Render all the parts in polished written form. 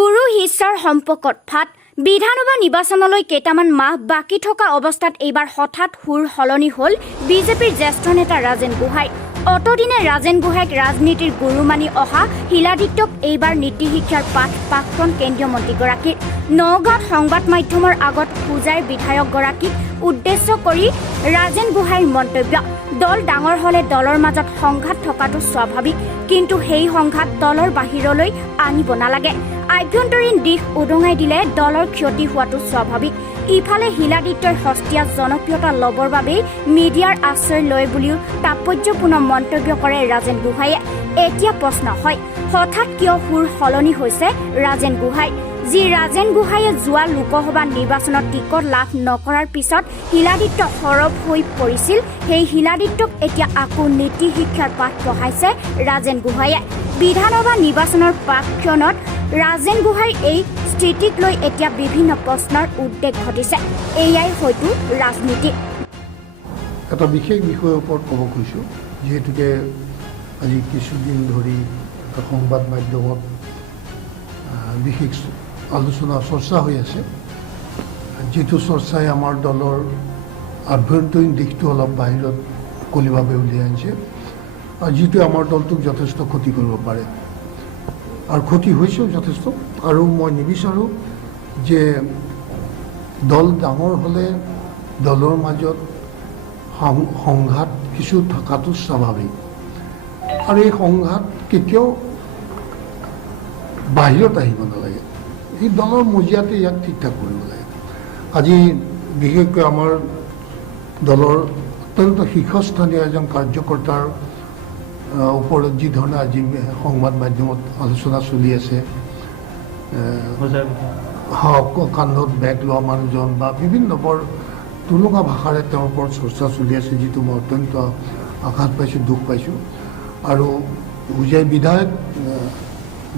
গুৰু শিষ্যৰ সম্পৰ্কত ফাট বিধানসভা নিৰ্বাচনলৈ কেইটামান মাহ বাকী থকা অৱস্থাত এইবাৰ হঠাৎ সুৰ সলনি হ'ল বিজেপিৰ জ্যেষ্ঠ নেতা ৰাজেন গোহাঁই। অতদিনে ৰাজেন গোহাঁইক ৰাজনীতিৰ গুৰু মানি অহা শিলাদিত্যক এইবাৰ নীতি শিক্ষাৰ পাঠ প্ৰাক্তন কেন্দ্ৰীয় মন্ত্ৰীগৰাকীৰ। নগাঁৱত সংবাদ মাধ্যমৰ আগত পূজাইৰ বিধায়কগৰাকীক উদ্দেশ্য কৰি ৰাজেন গোহাঁইৰ মন্তব্য, দল ডাঙৰ হ'লে দলৰ মাজত সংঘাত থকাটো স্বাভাৱিক, কিন্তু সেই সংঘাত দলৰ বাহিৰলৈ আনিব নালাগে। আভ্যন্তৰীণ দিশ উদঙাই দিলে দলৰ ক্ষতি হোৱাটো স্বাভাৱিক। ইফালে শিলাদিত্যৰ সস্তীয়া জনপ্ৰিয়তা ল'বৰ বাবেই মিডিয়াৰ আশ্ৰয় লয় বুলিও তাৎপৰ্যপূৰ্ণ মন্তব্য কৰে ৰাজেন গোহাঁইয়ে। এতিয়া প্ৰশ্ন হয়, হঠাৎ কিয় সুৰ সলনি হৈছে ৰাজেন গোহাঁইৰ? যি ৰাজেন গোহাঁইয়ে যোৱা লোকসভা নিৰ্বাচনত টিকট লাভ নকৰাৰ পিছত শিলাদিত্য সৰব হৈ পৰিছিল, সেই শিলাদিত্যক এতিয়া আকৌ নীতি শিক্ষাৰ পাঠ পঢ়াইছে ৰাজেন গোহাঁইয়ে। বিধানসভা নিৰ্বাচনৰ প্ৰাক্ষণত ৰাজেন গোহাঁইৰ এই স্থিতিক লৈ এতিয়া বিভিন্ন প্ৰশ্নৰ উদ্বেগ ঘটিছে। এয়াই হয়তো ৰাজনীতি। এটা বিশেষ বিষয়ৰ ওপৰত ক'ব খুজিছোঁ, যিহেতুকে আজি কিছুদিন ধৰি সংবাদ মাধ্যমত বিশেষ আলোচনা চৰ্চা হৈ আছে, যিটো চৰ্চাই আমাৰ দলৰ আভ্যন্তৰীণ দিশটো অলপ বাহিৰত মুকলিভাৱে উলিয়াই আনিছে, আৰু যিটোৱে আমাৰ দলটোক যথেষ্ট ক্ষতি কৰিব পাৰে আৰু ক্ষতি হৈছেও যথেষ্ট। আৰু মই নিবিচাৰোঁ যে দল ডাঙৰ হ'লে দলৰ মাজত সংঘাত কিছু থকাটো স্বাভাৱিক, আৰু এই সংঘাত কেতিয়াও বাহিৰত আহিব নালাগে। এই দলৰ মজিয়াতে ইয়াক ঠিক ঠাক কৰিব লাগে। আজি বিশেষকৈ আমাৰ দলৰ অত্যন্ত শীৰ্ষস্থানীয় এজন কাৰ্যকৰ্তাৰ ওপৰত যি ধৰণে আজি সংবাদ মাধ্যমত আলোচনা চলি আছে, কান্ধত বেগ লোৱা মানুহজন বা বিভিন্ন বৰ তুলুঙা ভাষাৰে তেওঁৰ ওপৰত চৰ্চা চলি আছে, যিটো মই অত্যন্ত আঘাত পাইছোঁ, দুখ পাইছোঁ। আৰু হোজাই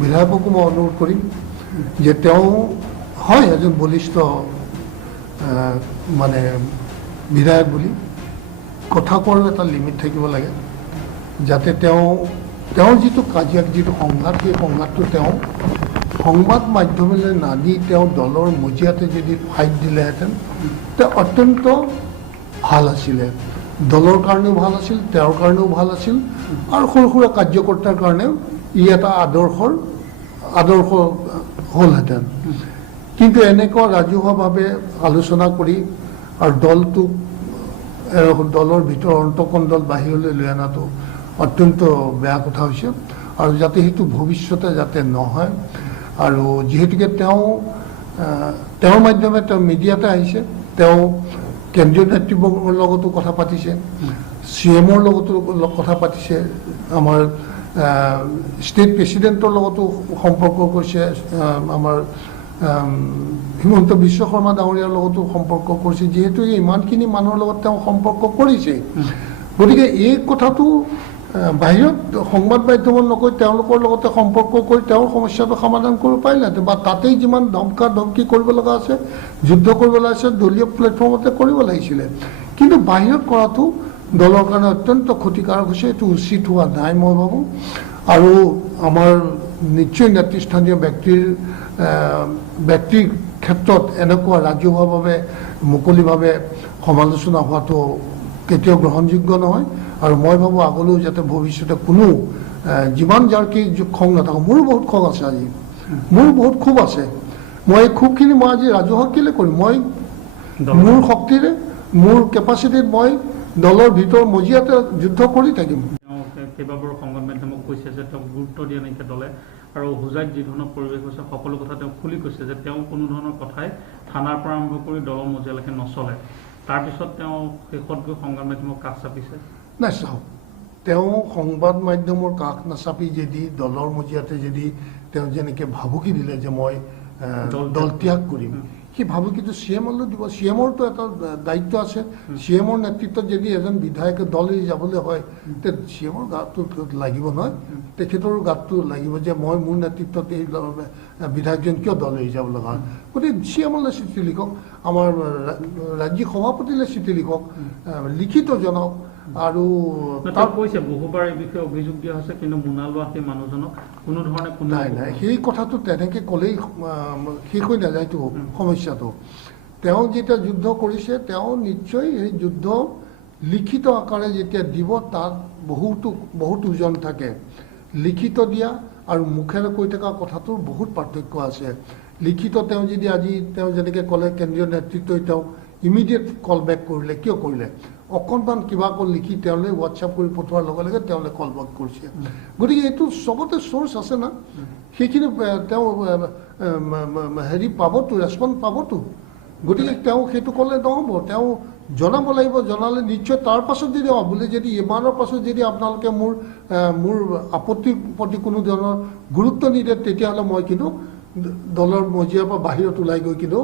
বিধায়ককো মই অনুৰোধ কৰিম যে তেওঁ হয় এজন বলিষ্ঠ মানে বিধায়ক বুলি, কথা কোৱাৰো এটা লিমিট থাকিব লাগে, যাতে তেওঁৰ যিটো কাজিয়া, যিটো সংঘাত, সেই সংঘাতটো তেওঁ সংবাদ মাধ্যমলৈ নাদি তেওঁ দলৰ মজিয়াতে যদি ফাইট দিলেহেঁতেন তে অত্যন্ত ভাল আছিলে। দলৰ কাৰণেও ভাল আছিল, তেওঁৰ কাৰণেও ভাল আছিল, আৰু সৰু সুৰা কাৰ্যকৰ্তাৰ কাৰণেও ই এটা আদৰ্শ হ'লহেঁতেন। কিন্তু এনেকুৱা ৰাজহুৱাভাৱে আলোচনা কৰি আৰু দলটোক দলৰ ভিতৰৰ অন্তঃকণ্ডল বাহিৰলৈ লৈ অনাটো অত্যন্ত বেয়া কথা হৈছে, আৰু যাতে সেইটো ভৱিষ্যতে যাতে নহয়। আৰু যিহেতুকে তেওঁৰ মাধ্যমে তেওঁ মিডিয়াতে আহিছে, তেওঁ কেন্দ্ৰীয় নেতৃবৰ্গৰ লগতো কথা পাতিছে, CM-ৰ লগতো কথা পাতিছে, আমাৰ ষ্টেট প্ৰেচিডেণ্টৰ লগতো সম্পৰ্ক কৰিছে, আমাৰ হিমন্ত বিশ্ব শৰ্মা ডাঙৰীয়াৰ লগতো সম্পৰ্ক কৰিছে। যিহেতু ইমানখিনি মানুহৰ লগত তেওঁ সম্পৰ্ক কৰিছে, গতিকে এই কথাটো বাহিৰত সংবাদ মাধ্যমত নকৈ তেওঁলোকৰ লগতে সম্পৰ্ক কৰি তেওঁৰ সমস্যাটো সমাধান কৰিব পাৰিলেহেঁতেন, বা তাতেই যিমান ধমকি কৰিব লগা আছে, যুদ্ধ কৰিব লগা আছে, দলীয় প্লেটফৰ্মতে কৰিব লাগিছিলে। কিন্তু বাহিৰত কৰাটো দলৰ কাৰণে অত্যন্ত ক্ষতিকাৰক হৈছে, এইটো উচিত হোৱা নাই মই ভাবোঁ। আৰু আমাৰ নিশ্চয় নেতৃস্থানীয় ব্যক্তিৰ ক্ষেত্ৰত এনেকুৱা ৰাজহুৱাভাৱে মুকলিভাৱে সমালোচনা হোৱাটো কেতিয়াও গ্ৰহণযোগ্য নহয়। আৰু মই ভাবোঁ আগলৈও যাতে ভৱিষ্যতে কোনো যিমান যাৰ কি খং নাথাকক, মোৰো বহুত খং আছে, আজি মোৰো বহুত ক্ষোভ আছে। মই এই ক্ষোভখিনি মই আজি ৰাজহুৱা কেলৈ কৰিম? মই মোৰ শক্তিৰে, মোৰ কেপাচিটিত মই দলৰ ভিতৰ মজিয়াতে যুদ্ধ কৰি থাকিম। কেইবাবাৰো সংবাদ মাধ্যমক কৈছে যে তেওঁক গুৰুত্ব দিয়া নাইকিয়া দলে, আৰু হোজাইত যি ধৰণৰ পৰিৱেশ হৈছে সকলো কথা তেওঁ খুলি কৈছে যে তেওঁ কোনো ধৰণৰ কথাই থানাৰ পৰা আৰম্ভ কৰি দলৰ মজিয়ালৈকে নচলে। তাৰপিছত তেওঁ শেষত গৈ সংবাদ মাধ্যমক কাষ চাপিছে। নাই, চাওক, তেওঁ সংবাদ মাধ্যমৰ কাষ নাচাপি যদি দলৰ মজিয়াতে যদি তেওঁ যেনেকৈ ভাবুকি দিলে যে মই দল ত্যাগ কৰিম, সেই ভাবুকিটো CM-লৈ দিব। CM-ৰতো এটা দায়িত্ব আছে। CM-ৰ নেতৃত্বত যদি এজন বিধায়কে দল এৰি যাবলৈ হয়, তে CM-ৰ গাতটো লাগিব নহয়, তেখেতৰো গাতটো লাগিব যে মই মোৰ নেতৃত্বত এই বিধায়কজন কিয় দল এৰি যাব লগা হয়। গতিকে CM-লৈ চিঠি লিখক, আমাৰ ৰাজ্যিক সভাপতিলৈ চিঠি লিখক, লিখিত জনাওক আৰু তেওঁ কৈছে বহুবাৰ এই বিষয়ে অভিযোগ দিয়া হৈছে কিন্তু মোনা লোৱা সেই মানুহজনক কোনো ধৰণে কোনো নাই সেই কথাটো তেনেকৈ ক'লেই শেষ হৈ নাযায়তো সমস্যাটো তেওঁ যেতিয়া যুদ্ধ কৰিছে তেওঁ নিশ্চয় এই যুদ্ধ লিখিত আকাৰে যেতিয়া দিব তাত বহুত ওজন থাকে লিখিত দিয়া আৰু মুখেৰে কৈ থকা কথাটোৰ বহুত পাৰ্থক্য আছে লিখিত তেওঁ যদি আজি তেওঁ যেনেকৈ ক'লে কেন্দ্ৰীয় নেতৃত্বই তেওঁক ইমিডিয়েট কল বেক কৰিলে কিয় কৰিলে অকণমান কিবা অকণ লিখি তেওঁলৈ হোৱাটছআপ কৰি পঠোৱাৰ লগে লগে তেওঁলৈ কল বেক কৰিছে গতিকে এইটো চবতে চ'ৰ্চ আছে না সেইখিনি তেওঁ হেৰি পাবতো ৰেচপন্স পাবতো গতিকে তেওঁ সেইটো ক'লে নহ'ব তেওঁ জনাব লাগিব জনালে নিশ্চয় তাৰ পাছত যদি বোলে যদি ইমানৰ পাছত যদি আপোনালোকে মোৰ আপত্তিৰ প্ৰতি কোনো ধৰণৰ গুৰুত্ব নিদিয়ে তেতিয়াহ'লে মই কিন্তু দলৰ মজিয়াৰ পৰা বাহিৰত ওলাই গৈ কিন্তু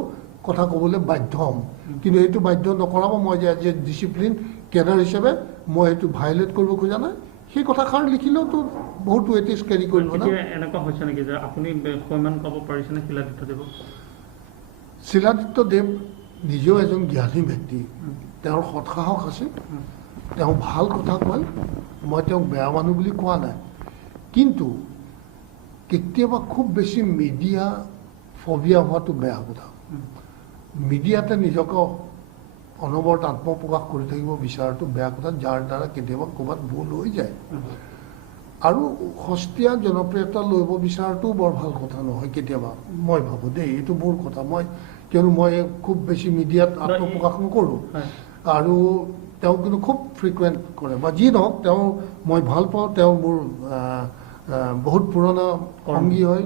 কথা ক'বলৈ বাধ্য হ'ম কিন্তু এইটো বাধ্য নকৰাব মই যে আজি ডিচিপ্লিন কেডাৰ হিচাপে মই এইটো ভাইলেট কৰিব খোজা নাই সেই কথাষাৰ লিখিলেওতো বহুত ৱেটেজ কেৰি কৰিব না এনেকুৱা হৈছে নেকি যে আপুনি সন্মান পাব পাৰিছেনে শিলাদিত্য দেৱ নিজেও এজন জ্ঞানী ব্যক্তি তেওঁৰ সৎসাহস আছে তেওঁ ভাল কথা কয় মই তেওঁক বেয়া মানুহ বুলি কোৱা নাই কিন্তু কেতিয়াবা খুব বেছি মিডিয়া ফবিয়া হোৱাটো বেয়া কথা মিডিয়াতে নিজকে অনবৰত আত্মপ্ৰকাশ কৰি থাকিব বিচৰাটো বেয়া কথা যাৰ দ্বাৰা কেতিয়াবা ক'ৰবাত ভুল হৈ যায় আৰু সস্তীয়া জনপ্ৰিয়তা ল'ব বিচৰাটোও বৰ ভাল কথা নহয় কেতিয়াবা মই ভাবোঁ দেই এইটো মোৰ কথা কিয়নো মই খুব বেছি মিডিয়াত আত্মপ্ৰকাশ নকৰোঁ আৰু তেওঁ কিন্তু খুব ফ্ৰিকুৱেণ্ট কৰে বা যি নহওক তেওঁ মই ভাল পাওঁ তেওঁ মোৰ বহুত পুৰণা সংগী হয়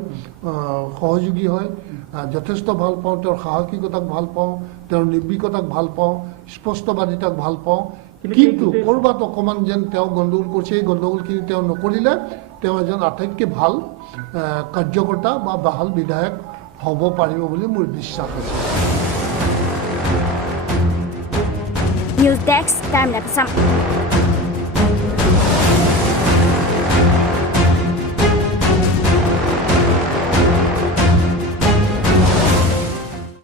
সহযোগী হয় যথেষ্ট ভাল পাওঁ তেওঁৰ সাহসিকতাক ভাল পাওঁ তেওঁৰ নিৰ্ভীকতাক ভাল পাওঁ স্পষ্টবাদিতাক ভাল পাওঁ কিন্তু ক'ৰবাত অকণমান যেন তেওঁ গণ্ডগোল কৰিছে এই গণ্ডগোলখিনি তেওঁ নকৰিলে তেওঁ এজন আটাইতকৈ ভাল কাৰ্যকৰ্তা বা ভাল বিধায়ক হ'ব পাৰিব বুলি মোৰ বিশ্বাস আছে নিউজ ডেস্ক টাইম নেপচাম